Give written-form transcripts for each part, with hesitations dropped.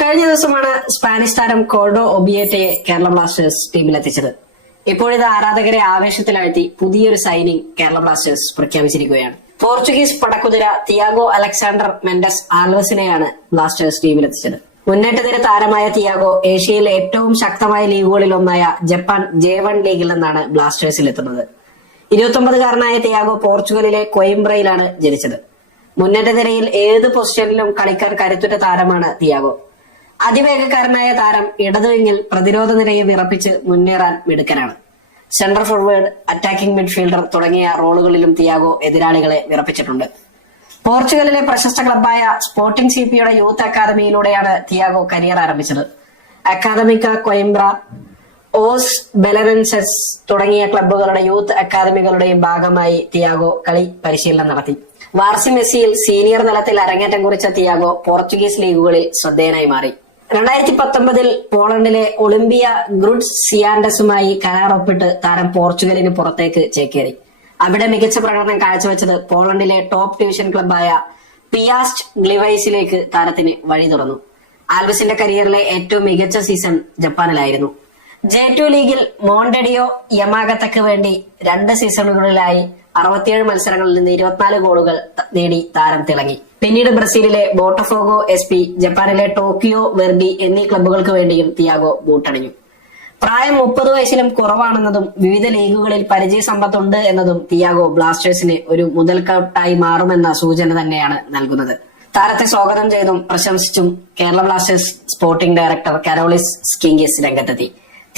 കഴിഞ്ഞ ദിവസമാണ് സ്പാനിഷ് താരം കോൾഡോ ഒബിയേറ്റയെ കേരള ബ്ലാസ്റ്റേഴ്സ് ടീമിലെത്തിച്ചത്. ഇപ്പോഴിത് ആരാധകരെ ആവേശത്തിലാഴ്ത്തി പുതിയൊരു സൈനിങ് കേരള ബ്ലാസ്റ്റേഴ്സ് പ്രഖ്യാപിച്ചിരിക്കുകയാണ്. പോർച്ചുഗീസ് പടക്കുതിര തിയാഗോ അലക്സാണ്ടർ മെൻഡസ് ആൽവസിനെയാണ് ബ്ലാസ്റ്റേഴ്സ് ടീമിലെത്തിച്ചത്. മുന്നേറ്റനിര താരമായ തിയാഗോ ഏഷ്യയിലെ ഏറ്റവും ശക്തമായ ലീഗുകളിലൊന്നായ ജപ്പാൻ J1 ലീഗിൽ നിന്നാണ് ബ്ലാസ്റ്റേഴ്സിലെത്തുന്നത്. 29-കാരനായ തിയാഗോ പോർച്ചുഗലിലെ കൊയിംബ്രയിലാണ് ജനിച്ചത്. മുന്നേറ്റനിരയിൽ ഏത് പൊസിഷനിലും കളിക്കാൻ കരുത്തുറ്റ താരമാണ് തിയാഗോ. അതിവേഗക്കാരനായ താരം ഇടതുവിങ്ങിൽ പ്രതിരോധ നിരയെ വിറപ്പിച്ച് മുന്നേറാൻ മിടുക്കനാണ്. സെന്റർ ഫോർവേഡ്, അറ്റാക്കിംഗ് മിഡ്ഫീൽഡർ തുടങ്ങിയ റോളുകളിലും തിയാഗോ എതിരാളികളെ വിറപ്പിച്ചിട്ടുണ്ട്. പോർച്ചുഗലിലെ പ്രശസ്ത ക്ലബ്ബായ സ്പോർട്ടിംഗ് CPയുടെ യൂത്ത് അക്കാദമിയിലൂടെയാണ് തിയാഗോ കരിയർ ആരംഭിച്ചത്. അക്കാദമിക്ക കൊയിംബ്ര, ഓസ് ബെലറൻസെസ് തുടങ്ങിയ ക്ലബ്ബുകളുടെ യൂത്ത് അക്കാദമികളുടെയും ഭാഗമായി തിയാഗോ കളി പരിശീലനം നടത്തി. വാർസി മെസ്സിയിൽ സീനിയർ തലത്തിൽ അരങ്ങേറ്റം കുറിച്ച തിയാഗോ പോർച്ചുഗീസ് ലീഗുകളിൽ ശ്രദ്ധേയനായി മാറി. 2019 പോളണ്ടിലെ ഒളിമ്പിയ ഗ്രൂഡ്സ് സിയാൻഡസുമായി കരാർ ഒപ്പിട്ട് താരം പോർച്ചുഗലിന് പുറത്തേക്ക് ചേക്കേറി. അവിടെ മികച്ച പ്രകടനം കാഴ്ചവെച്ചത് പോളണ്ടിലെ ടോപ്പ് ഡിവിഷൻ ക്ലബ്ബായ പിയാസ്റ്റ് ഗ്ലിവൈസിലേക്ക് താരത്തിന് വഴി തുറന്നു. ആൽവസിന്റെ കരിയറിലെ ഏറ്റവും മികച്ച സീസൺ ജപ്പാനിലായിരുന്നു. J2 ലീഗിൽ മോണ്ടെഡിയോ യമാഗത്തക്ക് വേണ്ടി 2 സീസണുകളിലായി 67 മത്സരങ്ങളിൽ നിന്ന് 24 ഗോളുകൾ നേടി താരം തിളങ്ങി. പിന്നീട് ബ്രസീലിലെ ബോട്ടഫോഗോ SP, ജപ്പാനിലെ ടോക്കിയോ വെർഡി എന്നീ ക്ലബ്ബുകൾക്ക് വേണ്ടിയും തിയാഗോ ബൂട്ടണിഞ്ഞു. പ്രായം 30 വയസ്സിലും കുറവാണെന്നതും വിവിധ ലീഗുകളിൽ പരിചയ സമ്പത്തുണ്ട് എന്നതും തിയാഗോ ബ്ലാസ്റ്റേഴ്സിന് ഒരു മുതൽക്കൂട്ടായി മാറുമെന്ന സൂചന തന്നെയാണ് നൽകുന്നത്. താരത്തെ സ്വാഗതം ചെയ്തും പ്രശംസിച്ചും Kerala Blasters sporting director Karolis Skinkys രംഗത്തെത്തി.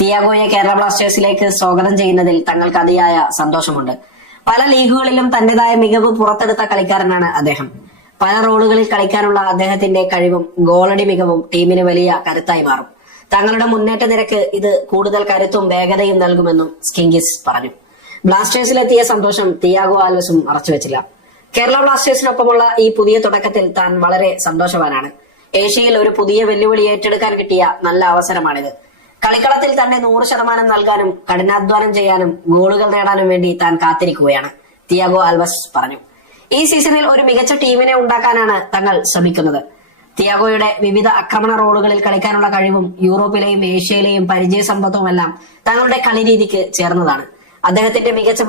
തിയാഗോയെ കേരള ബ്ലാസ്റ്റേഴ്സിലേക്ക് സ്വാഗതം ചെയ്യുന്നതിൽ തങ്ങൾക്ക് അതിയായ സന്തോഷമുണ്ട്. പല ലീഗുകളിലും തന്റേതായ മികവ് പുറത്തെടുത്ത കളിക്കാരനാണ് അദ്ദേഹം. പല റോളുകളിൽ കളിക്കാനുള്ള അദ്ദേഹത്തിന്റെ കഴിവും ഗോളടി മികവും ടീമിന് വലിയ കരുത്തായി മാറും. തങ്ങളുടെ മുന്നേറ്റ നിരക്ക് ഇത് കൂടുതൽ കരുത്തും വേഗതയും നൽകുമെന്നും സ്കിങ്കിസ് പറഞ്ഞു. ബ്ലാസ്റ്റേഴ്സിലെത്തിയ സന്തോഷം തിയാഗോ ആൽവസും മറച്ചുവെച്ചില്ല. കേരള ബ്ലാസ്റ്റേഴ്സിനൊപ്പമുള്ള ഈ പുതിയ തുടക്കത്തിൽ താൻ വളരെ സന്തോഷവാനാണ്. ഏഷ്യയിൽ ഒരു പുതിയ വെല്ലുവിളി ഏറ്റെടുക്കാൻ കിട്ടിയ നല്ല അവസരമാണിത്. കളിക്കളത്തിൽ തന്നെ 100% നൽകാനും കഠിനാധ്വാനം ചെയ്യാനും ഗോളുകൾ നേടാനും വേണ്ടി താൻ കാത്തിരിക്കുകയാണ്, തിയാഗോ ആൽവസ് പറഞ്ഞു. ഈ സീസണിൽ ഒരു മികച്ച ടീമിനെ ഉണ്ടാക്കാനാണ് തങ്ങൾ ശ്രമിക്കുന്നത്. തിയാഗോയുടെ വിവിധ ആക്രമണ റോളുകളിൽ കളിക്കാനുള്ള കഴിവും യൂറോപ്പിലെയും ഏഷ്യയിലെയും പരിചയ സമ്പത്തുമെല്ലാം തങ്ങളുടെ കളിരീതിക്ക് ചേർന്നതാണ്. അദ്ദേഹത്തിന്റെ മികച്ച